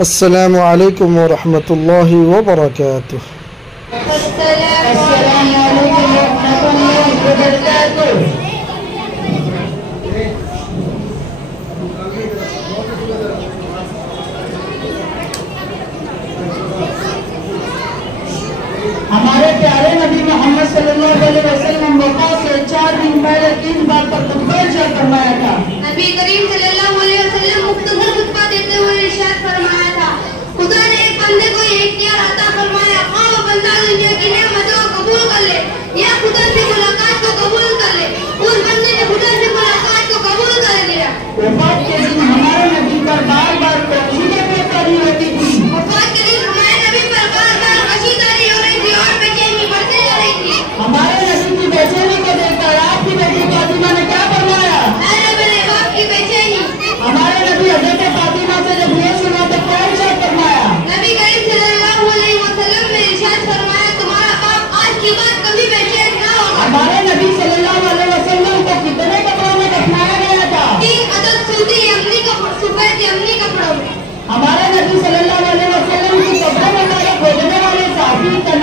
السلام علیکم ورحمۃ اللہ وبرکاتہ۔ السلام علیکم ورحمۃ اللہ وبرکاتہ۔ ہمارے پیارے نبی محمد صلی اللہ علیہ وسلم وفات سے 4 دن پہلے 3 بار پر خطبہ ارشاد فرمایا تھا۔ نبی کریم صلی اللہ علیہ وسلم مختصر خطبہ دیتے ہوئے ارشاد فرمایا تھا، خدا نے ایک بندے کو یہ اختیار عطا فرمایا، ہاں وہ بندہ دنیا کی نعمتوں کو قبول کر لے یا خدا سے ملاقات کو قبول کر لے۔ اس بندے نے خدا سے ملاقات کو قبول کر لیا۔ وفات کے دن ہمارے نبی پر بار بار قصیدے پہ پڑھی ہوتی تھی۔ وفات کے دن ہمارے نبی پر بار بار قصیداری ہو رہی تھی اور بے چینی بڑھتی جا رہی تھی۔ ہمارے نبی کی بے چینی کو دیکھ کر آپ کی بیٹی فاطمہ نے کیا فرمایا؟ میرے باپ کی بے چینی۔ ہمارے نبی حضرت فاطمہ سے جب یہ سنا تو کیا ارشاد فرمایا؟ نبی کریم صلی اللہ علیہ وسلم نے ارشاد فرمایا، تمہارا باپ آج کی بات کبھی بے چین نہ ہوگا۔ ہمارے نبی صلی اللہ علیہ وسلم کو کتنے کپڑوں میں دفنایا گیا تھا؟ 3 عدد سفید یمنی کپڑوں میں۔ ہمارے نبی صلی اللہ علیہ وسلم کی قبر مبارک کھودنے والے صحابی کا